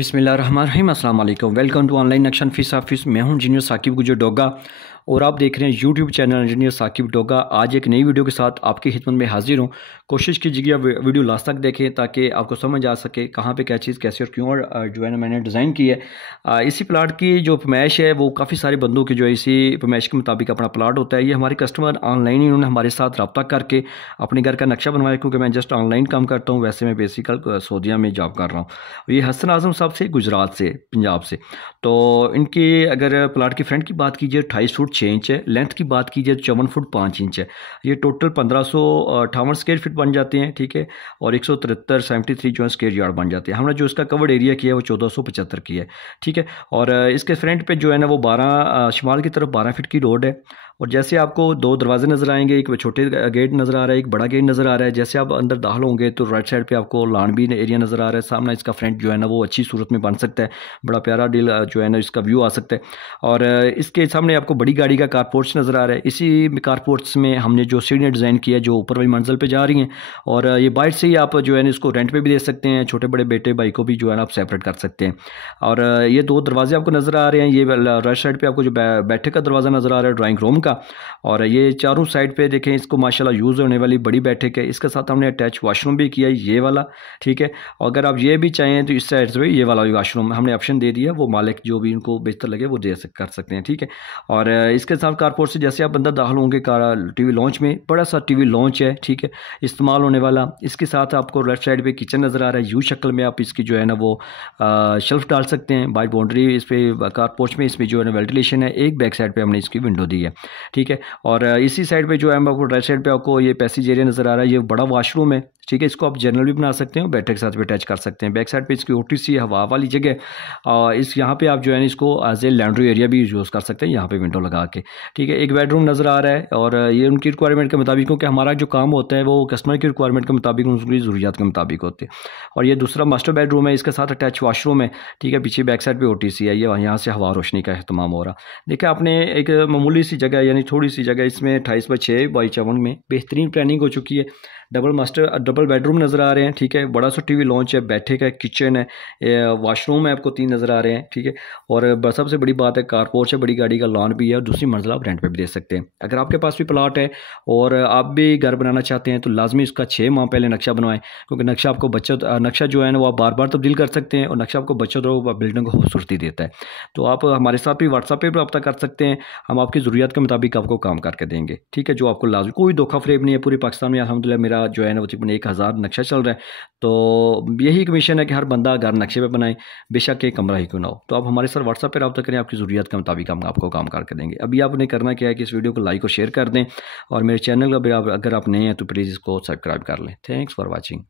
बिस्मिल्लाहिर्रहमानिर्रहीम अस्सलाम वालेकुम। वेलकम टू ऑनलाइन नक्शा नफीस ऑफिस। मैं हूं इंजीनियर साकिब गुजर डोगा और आप देख रहे हैं YouTube channel engineer Saqib Doga. आज एक नई वीडियो के साथ आपकी खिदमत में हाजिर हूं। कोशिश कीजिएगा वीडियो लास्ट तक देखें ताकि आपको समझ आ सके कहां पे क्या चीज़ कैसे और क्यों और जो है ना मैंने डिज़ाइन की है। इसी प्लाट की जो फरमाइश है वो काफ़ी सारे बंदों की जो है इसी फरमाइश के मुताबिक अपना प्लाट होता है। ये हमारे कस्टमर ऑनलाइन ही उन्होंने हमारे साथ रब्ता करके अपने घर का नक्शा बनवाया, क्योंकि मैं जस्ट ऑनलाइन काम करता हूँ, वैसे मैं बेसिकल सऊदीया में जॉब कर रहा हूँ। ये हसन आज़म साहब से गुजरात से पंजाब से। तो इनकी अगर प्लाट की फ्रंट की बात कीजिए 28 फुट 6 इंच है, लेंथ की बात कीजिए 54 फुट 5 इंच है। ये टोटल 1558 स्क्वायर फीट बन जाते हैं, ठीक है। और 173 जो है स्क्वायर यार्ड बन जाते हैं। हमने जो इसका कवर्ड एरिया किया है वो 1475 की है, ठीक है। और इसके फ्रंट पे जो है ना वो 12 शुमाल की तरफ 12 फीट की रोड है। और जैसे आपको दो दरवाजे नज़र आएंगे, एक छोटे गेट नज़र आ रहा है, एक बड़ा गेट नज़र आ रहा है। जैसे आप अंदर दाखिल होंगे तो राइट साइड पे आपको लॉन भी एरिया नज़र आ रहा है। सामने इसका फ्रंट जो है ना वो अच्छी सूरत में बन सकता है, बड़ा प्यारा डील जो है ना इसका व्यू आ सकता है। और इसके सामने आपको बड़ी गाड़ी का कारपोर्च नज़र आ रहा है। इसी कारपोर्च में हमने जो सीढ़ियाँ डिज़ाइन की है जो ऊपर वाली मंजिल पर जा रही हैं, और ये बाइट से ही आप जो है ना इसको रेंट पर भी दे सकते हैं। छोटे बड़े बेटे भाई को भी जो है ना आप सेपरेट कर सकते हैं। और ये दो दरवाजे आपको नज़र आ रहे हैं। ये राइट साइड पर आपको जो बैठक का दरवाज़ा नज़र आ रहा है ड्राइंग रूम का, और ये चारों साइड पे देखें इसको माशाल्लाह यूज़ होने वाली बड़ी बैठक है। इसके साथ हमने अटैच वॉशरूम भी किया है, ये वाला, ठीक है। और अगर आप ये भी चाहें तो इस साइड से भी ये वाला भी वॉशरूम हमने ऑप्शन दे दिया, वो मालिक जो भी इनको बेहतर लगे वो कर सकते हैं, ठीक है। और इसके साथ कारपोर्ट से जैसे आप अंदर दाखिल होंगे टीवी लॉन्च में बड़ा सा टीवी लॉन्च है, ठीक है, इस्तेमाल होने वाला। इसके साथ आपको लेफ्ट साइड पे किचन नज़र आ रहा है, यू शक्ल में आप इसकी जो है ना वो शेल्फ डाल सकते हैं। बाइट बाउंड्री इस पर कारपोर्च में इसमें जो है ना वेंटिलेशन है। एक बैक साइड पर हमने इसकी विंडो दी है, ठीक है। और इसी साइड पे जो है आपको राइट साइड पे आपको ये पैसेज एरिया नज़र आ रहा है। ये बड़ा वॉशरूम है, ठीक है। इसको आप जनरल भी बना सकते हैं, बैठक के साथ भी अटैच कर सकते हैं। बैक साइड पे इसकी ओटीसी हवा वाली जगह, इस यहाँ पे आप जो है इसको एज ए लॉन्ड्री एरिया भी यूज़ कर सकते हैं, यहाँ पे विंडो लगा के, ठीक है। एक बेडरूम नज़र आ रहा है, और ये उनकी रिक्वायरमेंट के मुताबिक, क्योंकि हमारा जो काम होता है वो कस्टमर की रिक्वायरमेंट के मुताबिक उनकी ज़रूरियात के मुताबिक होते हैं। और ये दूसरा मास्टर बेडरूम है, इसके साथ अटैच वॉशरूम है, ठीक है। पीछे बैक साइड पर ओटीसी है, ये यहाँ से हवा रोशनी का अहतमाम हो रहा। देखिए आपने एक मामूली सी जगह यानी थोड़ी सी जगह इसमें 28x6x54 में बेहतरीन प्लानिंग हो चुकी है। डबल बेडरूम नज़र आ रहे हैं, ठीक है। बड़ा सा टीवी लॉन्च है, बैठक है, किचन है, वॉशरूम है, आपको 3 नज़र आ रहे हैं, ठीक है। और सबसे बड़ी बात है कारपोर्च है, बड़ी गाड़ी का लॉन भी है, और दूसरी मंजिल आप रेंट पे भी दे सकते हैं। अगर आपके पास भी प्लाट है और आप भी घर बनाना चाहते हैं तो लाजमी इसका 6 माह पहले नक्शा बनवाएं, क्योंकि नक्शा आपको नक्शा जो है ना वो आप बार बार तब्दील कर सकते हैं, और नक्शा आपको बचत और बिल्डिंग को खूबसूरती देता है। तो आप हमारे साथ भी व्हाट्सएप पर रब्ता कर सकते हैं, हम आपकी ज़रूरियात के मुताबिक आपको काम करके देंगे, ठीक है। जो आपको लाजमी, कोई धोखा फरेब नहीं है। पूरे पाकिस्तान में अल्हम्दुलिल्लाह मेरा जो है ना वो तकरीबन 1000 नक्शा चल रहा है। तो यही एक मिशन है कि हर बंदा घर नक्शे पे बनाए, बेशक एक कमरा ही क्यों ना हो। तो आप हमारे साथ व्हाट्सएप पर रब्ता करें, आपकी ज़रूरियात के मुताबिक हम आपको काम करके देंगे। अभी आपने करना क्या है कि इस वीडियो को लाइक और शेयर कर दें, और मेरे चैनल का अगर आप नए हैं तो प्लीज़ इसको सब्सक्राइब कर लें। Thanks for watching.